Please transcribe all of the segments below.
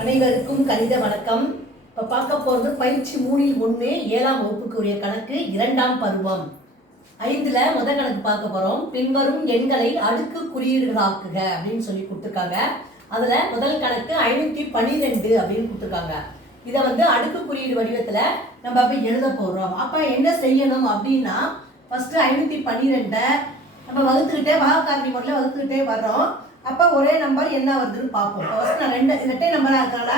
அனைவருக்கும் கணித வணக்கம். இப்போ பார்க்க போகிறது பயிற்சி 3ல் 1 7ஆம் வகுப்புக்குரிய கணக்கு 2ஆம் பருவம் 5ல் முதல் கணக்கு பார்க்க போகிறோம். பின்வரும் எண்களை அடுக்கு குறியீடுகளாக்குக அப்படின்னு சொல்லி கொடுத்துருக்காங்க. அதில் முதல் கணக்கு 512 அப்படின்னு கொடுத்துருக்காங்க. இதை அடுக்கு குறியீடு வடிவத்தில் நம்ம போய் எழுத போகிறோம். அப்போ என்ன செய்யணும் அப்படின்னா ஃபஸ்ட்டு 512 நம்ம வகுத்துக்கிட்டே வகக்காரணி முறையில் வகுத்துக்கிட்டே வர்றோம். அப்போ ஒரே நம்பர் என்ன வருதுன்னு பார்ப்போம். ஃபஸ்ட் நான் இரட்டை நம்பராக இருக்கனால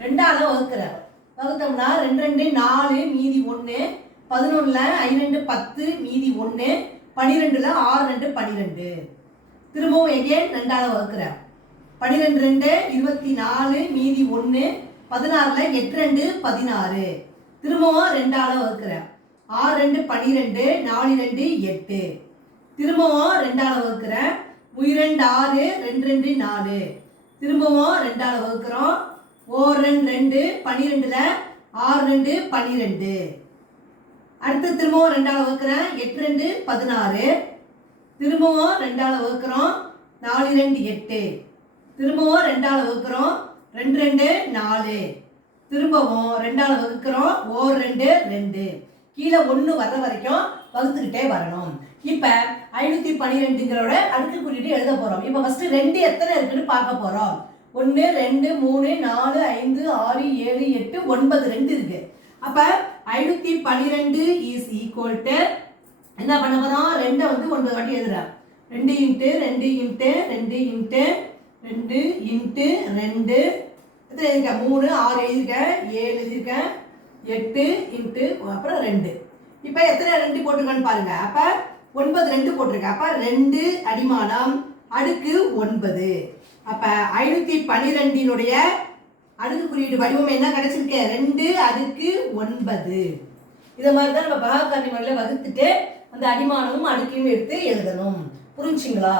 2ஆல் வகுக்கிறேன். வகுத்தோம்னா 2 2 4 மீதி 1, 11ல் 5 2 10 மீதி 1, 12ல் 6 2 12. திரும்பவும் எகேன் 2ஆல் வகுக்கிறேன். 12 2 24 மீதி 1, 16ல் 8 2 16. திரும்பவும் 2ஆல் வகுக்கிறேன். 6 2 12, 4 2 8. திரும்பவும் 2ஆல் வகுக்கிறேன். 2 6 2 2 4. திரும்பவும் 2ஆல் வகுக்கிறோம். 2 2 12ல் 6 2 12. அடுத்து திரும்பவும் 2ஆல் வகுக்கிறேன். 8 2 16. திரும்பவும் 2ஆல் வகுக்கிறோம். 4 2 8. திரும்பவும் 2ஆல் வகுக்கிறோம். 2 2 4. திரும்பவும் 2ஆல் வகுக்கிறோம். 2 2. கீழே 1 வர்ற வரைக்கும் வகுத்துக்கிட்டே வரணும். இப்போ 512ங்கிறோட அடுக்கு குறியீடு எழுத போகிறோம். இப்போ ஃபஸ்ட்டு 2 எத்தனை இருக்குன்னு பார்க்க போகிறோம். 1 2 3 4 5 6 7 8 9 2 இருக்கு. அப்போ 512 இஸ் ஈக்குவல் டு என்ன பண்ண போகிறோம்? 2 9 வாட்டி எழுதுறேன். 2 இன்ட்டு 2 இன்ட்டு 2 இன்ட்டு 2 இன்ட்டு 2 எத்தனை எழுதிருக்கேன்? 3 6 எழுதிருக்கேன், 7 எழுதிருக்கேன், 8 இன்ட்டு அப்புறம் 2. இப்போ எத்தனை 2 போட்டிருக்கான்னு பாருங்க. அப்போ 9 2 போட்டிருக்கேன். அப்போ 2 அடிமானம் அடுக்கு 9. அப்போ 512னுடைய அடுக்கு குறியீடு வடிவம் என்ன கிடைச்சிருக்கு? 2 அடுக்கு 9. இதை மாதிரி தான் நம்ம பகாக்காரணி முறையில் வகுத்துட்டு அந்த அடிமானமும் அடுக்கையும் எடுத்து எழுதணும். புரிஞ்சுங்களா?